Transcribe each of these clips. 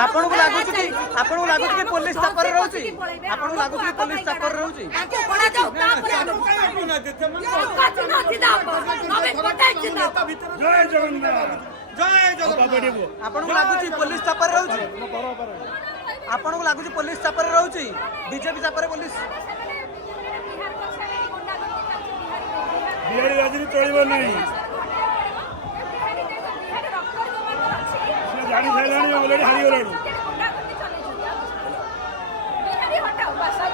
ଆପଣଙ୍କୁ ଲାଗୁଛି କି ପୋଲିସ ଚାପରେ ରହୁଛି? ଆପଣଙ୍କୁ ଲାଗୁଛି କି ପୋଲିସ ଚାପରେ ରହୁଛି? ଆପଣଙ୍କୁ ଲାଗୁଛି ପୋଲିସ ଚାପରେ ରହୁଛି? ଆପଣଙ୍କୁ ଲାଗୁଛି ପୋଲିସ ଚାପରେ ରହୁଛି? ବିଜେପି ଚାପରେ ପୋଲିସ? ବିହାରୀ ରାଜନୀତି ଚଳିବ ନାହିଁ। ଜାଣି ସାରିଲାଣି ଅଲରେଡି ହାରିଗଲାଣି।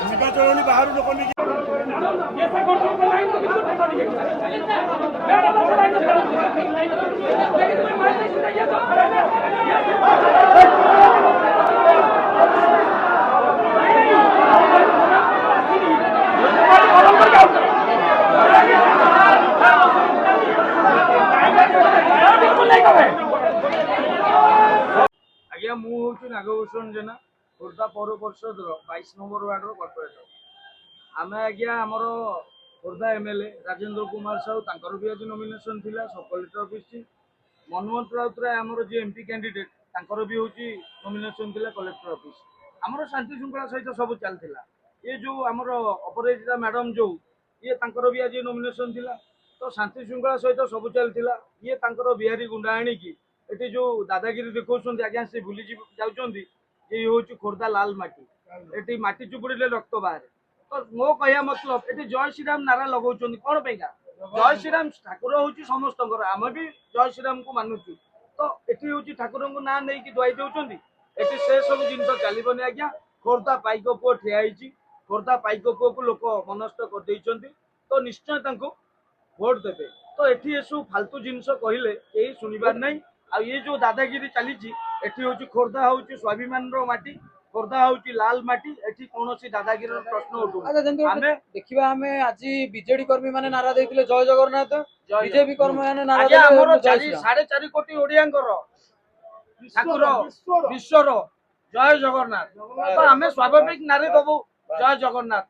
ନିର୍ବାଚନ ବାହାରୁ ଲୋକ ନେଇକି आज्ञा मुझे नागभूषण जेना खोर्धा पौर परिषद 22 नंबर वार्डर कॉर्पोरेटर आम आज्ञा आमर खोर्धा एमएलए राजेंद्र कुमार साहू तांकर भी आज नॉमिनेशन थिला सब कलेक्टर ऑफिस मनमोहन राउतराय आमर जी एमपी कैंडिडेट तांकर भी होची नॉमिनेशन थिला कलेक्टर ऑफिस आमर शांति श्रृंखला सहित सब चलथिला ये जो आमर अपराजिता मैडम जो ये तांकर भी आज नॉमिनेशन थिला तो शांति श्रृंखला सहित सब चलथिला ये तांकर बिहारी गुंडा आनी की एटी जो दादागिरी देखौछन आज्ञा से भूली जाउछन ये हूँ खोर्धा लाल माटी एटी माटी चुपुड़े रक्त बाहर तो मो कहया मतलब एटी जय श्रीराम नारा लगाउछन कौन पैका जय श्रीराम ठाकुर हूँ समस्त आम भी जय श्रीराम को मानुचु तो एटी हूँ ठाकुर को ना नहीं दुआई दौरान एटी से सब जिन चलनी आज्ञा खोर्धा पाइक पुओ ठिया खोर्धा पाइक पुओ को लोक मनस्थ कर तो निश्चय भोट देते तो ये सब फालतू जिनस कहले यही शुणिबार नहीं आ ये जो दादागिरी चली हूँ खोर्धा हूँ स्वाभिमान माटी खोर्धा हूँ लाल माटी एठी कौन दादागिरी प्रश्न उठू देखा आम आज बीजेडी कर्मी माने नारा देते जय जगन्नाथ बीजेपी कर्मी माने नारा 4.5 कोटी ओडिया ठाकुर विश्वर जय जगन्नाथ तो आम स्वाभाविक नारे दबू जय जगन्नाथ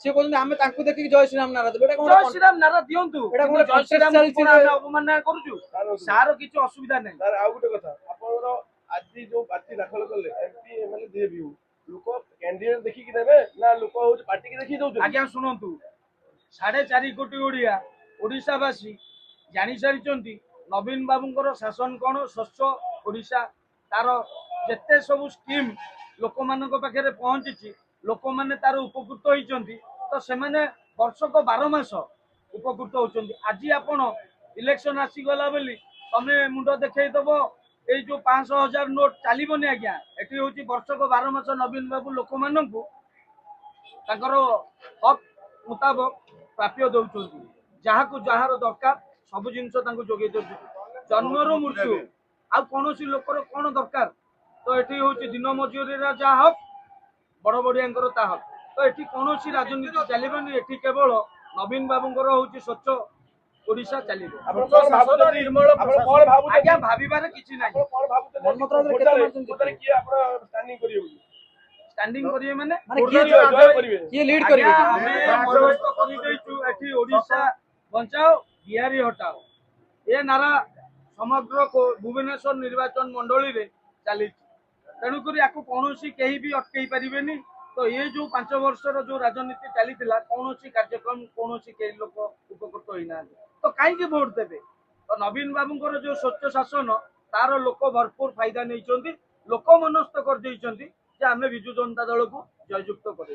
जय श्रीराम नारा जय श्रीराम नारा दिंतु जय श्रीराम अवमानना करूँ सार किसी असुविधा नहीं आज जो पार्टी दाखल कले एमपी एमएलए जे भी लोक कैंडिडेट देखि कि देबे ना लोक हो पार्टी के देखि दउछ आज्ञा सुनंतु 4.5 कोटी ओडिया ओडिशावासी जानि सारिचंती नवीन बाबूंकर शासन कोन स्वच्छ ओडिशा तार जेते सब स्कीम लोक मानक पाखे पहुंची लोक मैंने तार उपकृत होती तो से वर्षक 12 मास उपकृत होती आज आपण इलेक्शन आसीगला बोली तमें मुंड देखईदब ये जो 500,000 नोट चलबनी आज्ञा एटी हूँ वर्षक 12 मास नवीन बाबू लोक मानक हक मुताबक प्राप्य दौरान जहाँ को जार दरकार सब जिनस जोगे जन्मर मृत्यु आ कौन लोकर कौन दरकार तो ये हूँ दिन मजूरी जहाँ हक बड़ बड़िया हक तो ये कौन राजनीति चलनी ये केवल नवीन बाबूंर हूँ स्वच्छ ओडिशा चलो आज्ञा भावार किसी ना स्टैंडिंग करिए माने ओडिशा बचाओ बिहारी हटाओ ये नारा समग्र भुवनेश्वर निर्वाचन मंडली रे चली तेणुक कौन कहीं भी अटकई पारे तो ये जो 5 वर्षर जो राजनीति चली कौन कार्यक्रम कौन लोक उपकृत होना तो कहीं वोट देवे तो नवीन बाबूंकर जो स्वच्छ शासन तार लोक भरपूर फायदा नहीं लोक मनस्थ कर आम विजु जनता दल को जययुक्त कर।